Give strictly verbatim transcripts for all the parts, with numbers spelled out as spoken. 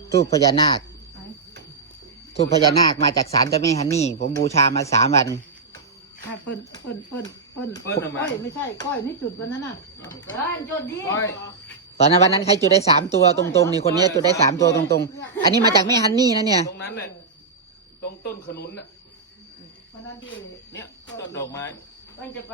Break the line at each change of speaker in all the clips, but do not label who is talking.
ทูปพญานาคทูปพญานาคมาจากศาลเจ้าแม่ฮันนี่ผมบูชามาสามวัน
ค่ะเปิ้ลเปิ้ลเปิ้ลเปิ้ลเปิ้ลก้อยไม่ใช่ก้อยนี่จุดวันนั้นน่ะก้อยจุดดิ
ตอนนั้นวันนั้นใครจุดได้สามตัวตรงๆนี่คนนี้จุดได้สามตัวตรงๆอันนี้มาจากแม่ฮันนี่นะเนี่ย
ตรงนั้นเลยตรงต้นขนุนน่ะ
วันนั้นที่
เนี่ยต้นดอกไม้
มันจะไป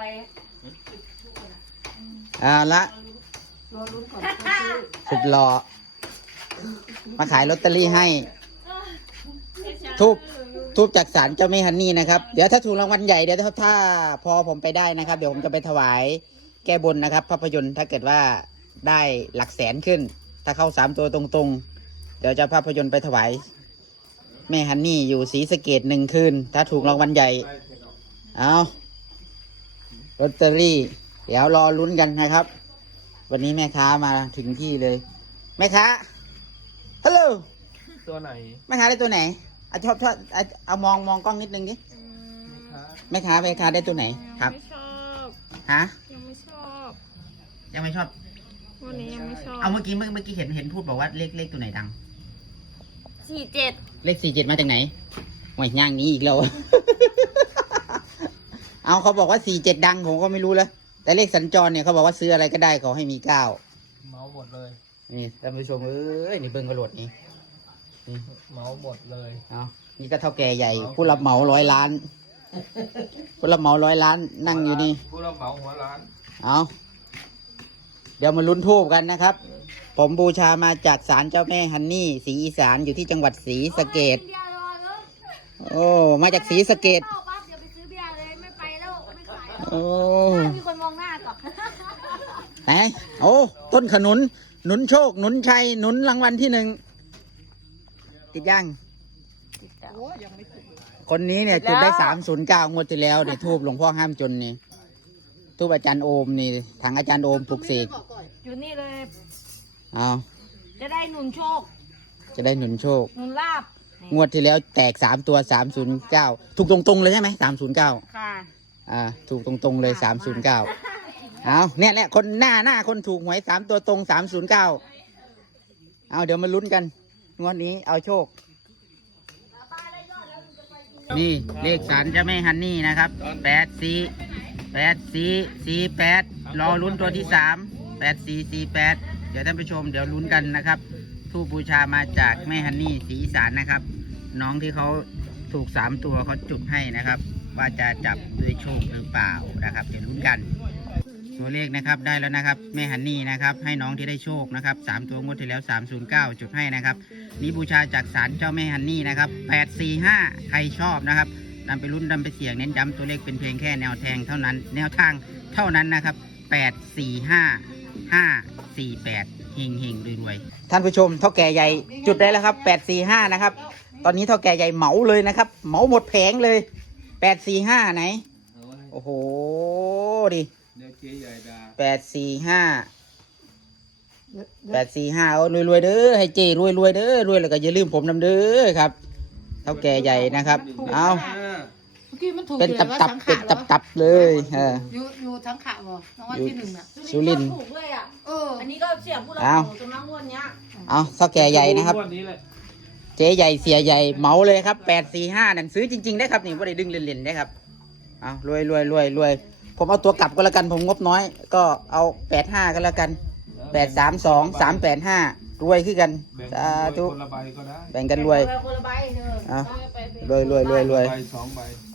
อ่าละ
รอลุ้นก่อน
สุดหล่อมาขายลอตเตอรี่ให้ทูบทูบจากศาลเจ้าแม่ฮันนี่นะครับเดี๋ยวถ้าถูกรางวัลใหญ่เดี๋ยวถ้าพอผมไปได้นะครับเดี๋ยวผมจะไปถวายแก้บนนะครับภาพยนตร์ถ้าเกิดว่าได้หลักแสนขึ้นถ้าเข้าสามตัวตรงๆเดี๋ยวจะภาพยนตร์ไปถวายแม่ฮันนี่อยู่ศรีสะเกษหนึ่งคืนถ้าถูกรางวัลใหญ่เอาลอตเตอรี่เดี๋ยวรอลุ้นกันนะครับวันนี้แม่ค้ามาถึงที่เลยแม่ค้าฮัลโหล
ตัวไหน
แม่ค้าได้ตัวไหนเอาชอบชอบเอามองมองกล้องนิดนึงดิแม่ค้าแม่ค้าได้ตัวไหนครับ
ไม่ชอบ
ฮะ
ยังไม่ชอบ
ยังไม่ชอบ
วันนี้ยังไม่ชอบ
เอาเมื่อกี้เมื่อเมื่อกี้เห็นเห็นพูดบอกว่าเลขเลขตัวไหนดัง
สี่เจ็ด
เลขสี่เจ็ดมาจากไหนหวยย่างนี้อีกแล้ว เอาเขาบอกว่าสี่เจ็ดดังผมก็ไม่รู้แล้วแต่เลขสัญจรเนี่ยเขาบอกว่าซื้ออะไรก็ได้ขอให้มีเก้า
เมาหมดเลย
นี่ท่านผู้ชมเอ้ยนี่เบิ้งกระโดดนี่
นี่เมาหมดเลย
เอานี่ก็เท่าแก่ใหญ่ผู้รับเหมาร้อยล้านผู้รับเหมาร้อยล้านนั่งอยู่นี่
ผู้รับเหมาหัวล้าน
เอาเดี๋ยวมาลุ้นทูบกันนะครับผมบูชามาจากศาลเจ้าแม่ฮันนี่ศรีอีสานอยู่ที่จังหวัดศรีสะเกษโอ้มาจากศรีสะเกษโอ้
มีคนมองหน้าก่อน
ไหนโอ้ต้นขนุนหนุนโชคหนุนชัยหนุนรางวัลที่หนึ่งติดยังคนนี้เนี่ยจุดได้สามศูนย์เก้างวดที่แล้วเนี่ยทูบหลวงพ่อห้ามจนนี่ทูบอาจารย์โอมนี่ทางอาจารย์โอมปลุกเสก
อยู่นี่เลย
เอา
จะได้หนุนโชค
จะได้หนุนโชค
หนุนลาบ
งวดที่แล้วแตกสามตัวสามศูนย์เก้าถูกตรงๆเลยใช่ไหมสามศูนย์เก้า
ค่ะ
อ่าถูกตรงๆเลยสามศูนย์เก้าเอาเนี่ยแหละคนหน้าหน้าคนถูกหวยสามตัวตรงสามศูนย์เก้าเอาเดี๋ยวมาลุ้นกันงวดนี้เอาโชคนี่เลขศาลเจ้าแม่ฮันนี่นะครับแปดสี่แปดสี่สี่แปดรอลุ้นตัวที่สามแปดสี่สี่แปดเดี๋ยวท่านผู้ชมเดี๋ยวลุ้นกันนะครับทูบบูชามาจากแม่ฮันนี่ศรีอีสานนะครับน้องที่เขาถูกสามตัวเขาจุดให้นะครับว่าจะจับด้วยโชคหรือเปล่านะครับเดี๋ยวลุ้นกันตัวเลขนะครับได้แล้วนะครับแม่ฮันนี่นะครับให้น้องที่ได้โชคนะครับสามตัวงวดที่แล้วสามศูนย์เก้าจุดให้นะครับนี้บูชาจากศาลเจ้าแม่ฮันนี่นะครับแปดสี่ห้าใครชอบนะครับนำไปลุ้นนำไปเสี่ยงเน้นย้ำตัวเลขเป็นเพียงแค่แนวแทงเท่านั้นแนวทางเท่านั้นนะครับแปดสี่ห้าห้าสี่แปดเฮงเฮงรวยๆท่านผู้ชมเท่าแก่ใหญ่จุดได้แล้วครับแปดสี่ห้านะครับตอนนี้เท่าแก่ใหญ่เหมาเลยนะครับเหมาหมดแผงเลยแปดสี่ห้าไหนโอ้โหดิแปดสี่ห้าแปดสี่ห้าเอารวยๆเด้อให้เจรวยรวยเด้อรวยแล้วก็อย่าลืมผมนำเด้อครับเท่าแก่ใหญ่นะครับเอาเป็นตับตับเป็นตับตับเลยเออ
อยู่อยู่ทั้งขาบ่รางวัลที่หนึ่งน่ะ
สุรินทร์
ถูกเลยอ่ะเอออันนี้ก็เสี่ยงผู้รับจำนวนวันนี้
เอาเท่าแก่ใหญ่นะครับเจ๊ใหญ่เสียใหญ่เหมาเลยครับแปดสี่ห้านั่นซื้อจริงๆได้ครับนี่ไม่ได้ดึงเล่นๆได้ครับเอารวยรวยรวยรวยผมเอาตัวกลับก็แล้วกันผมงบน้อยก็เอาแปดห้าก็แล้วกันแปดสามสองสามแปดห้ารวยขึ้นกันสาธุแบ่งกันรวยเอารวยรวยรวยรวย